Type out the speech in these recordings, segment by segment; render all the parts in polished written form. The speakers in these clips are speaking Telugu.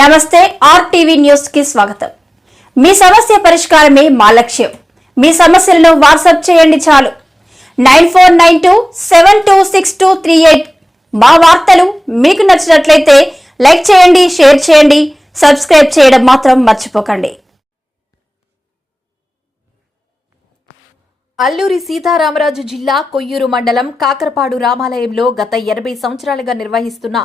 నమస్తే ఆర్టీవీ న్యూస్ కి స్వాగతం. మీ సమస్య పరిష్కారమే మా లక్ష్యం. మీ సమస్యలను వాట్సాప్ చేయండి చాలు. 9492726238. మా వార్తలు మీకు నచ్చినట్లయితే లైక్ చేయండి, షేర్ చేయండి, సబ్స్క్రైబ్ చేయడం మాత్రం మర్చిపోకండి. అల్లూరి సీతారామరాజు జిల్లా కొయ్యూరు మండలం కాకరపాడు రామాలయంలో గత 80 సంవత్సరాలుగా నిర్వహిస్తున్న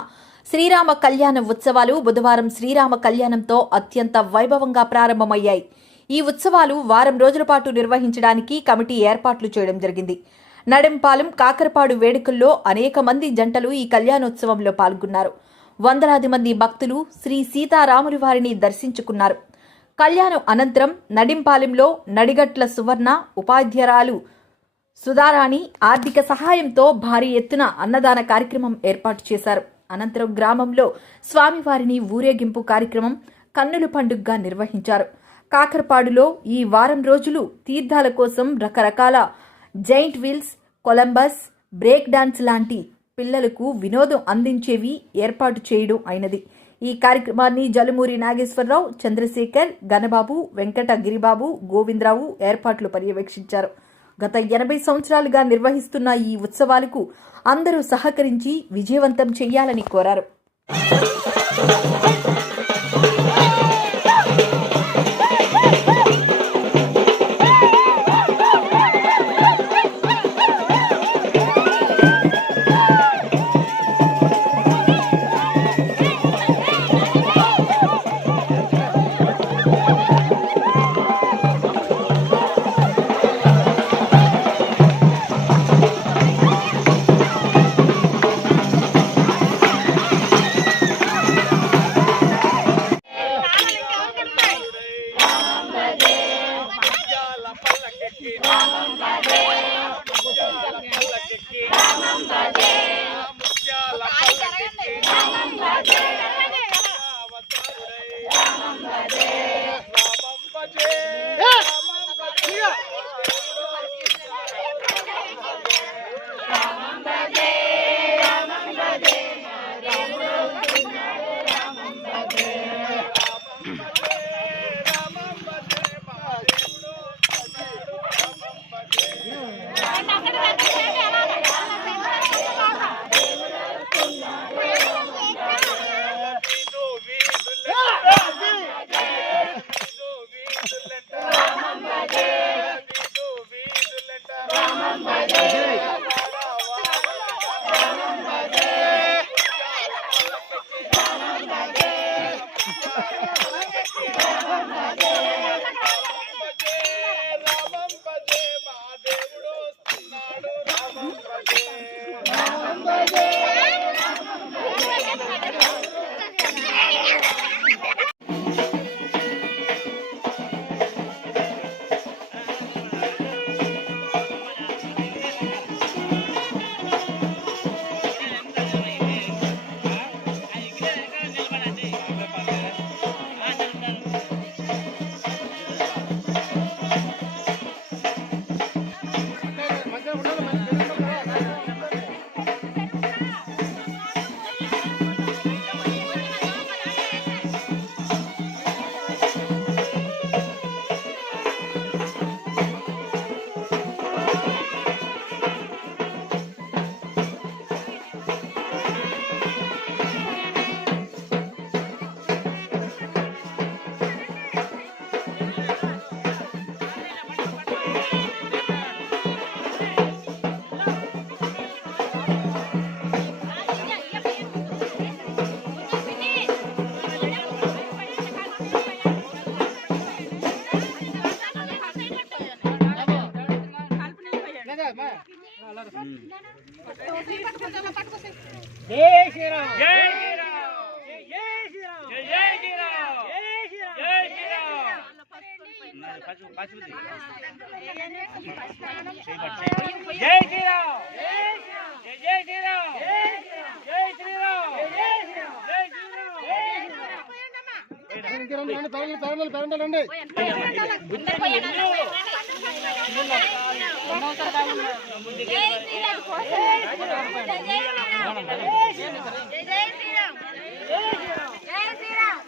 శ్రీరామ కళ్యాణ ఉత్సవాలు బుధవారం శ్రీరామ కళ్యాణంతో అత్యంత వైభవంగా ప్రారంభమయ్యాయి. ఈ ఉత్సవాలు వారం రోజుల పాటు నిర్వహించడానికి కమిటీ ఏర్పాట్లు చేయడం జరిగింది. నడెంపాలెం కాకరపాడు వేడుకల్లో అనేక మంది జంటలు ఈ కళ్యాణోత్సవంలో పాల్గొన్నారు. వందలాది మంది భక్తులు శ్రీ సీతారాముల వారిని దర్శించుకున్నారు. కళ్యాణం అనంతరం నడింపాలెంలో నడిగట్ల సువర్ణ ఉపాధ్యాయురాలు సుధారాణి ఆర్థిక సహాయంతో భారీ ఎత్తున అన్నదాన కార్యక్రమం ఏర్పాటు చేశారు. అనంతరం గ్రామంలో స్వామివారిని ఊరేగింపు కార్యక్రమం కన్నుల పండుగగా నిర్వహించారు. కాకరపాడులో ఈ వారం రోజులు తీర్థాల కోసం రకరకాల giant wheels, Columbus, break dance లాంటి పిల్లలకు వినోదం అందించేవి ఏర్పాటు చేయడం అయినది. ఈ కార్యక్రమాన్ని జలుమూరి నాగేశ్వరరావు, చంద్రశేఖర్, గణబాబు, వెంకట గిరిబాబు, గోవిందరావు ఏర్పాట్లు పర్యవేక్షించారు. గత 80 సంవత్సరాలుగా నిర్వహిస్తున్న ఈ ఉత్సవాలకు అందరూ సహకరించి విజయవంతం చేయాలని కోరారు. జై శ్రీరామ్. శ్రీరామ్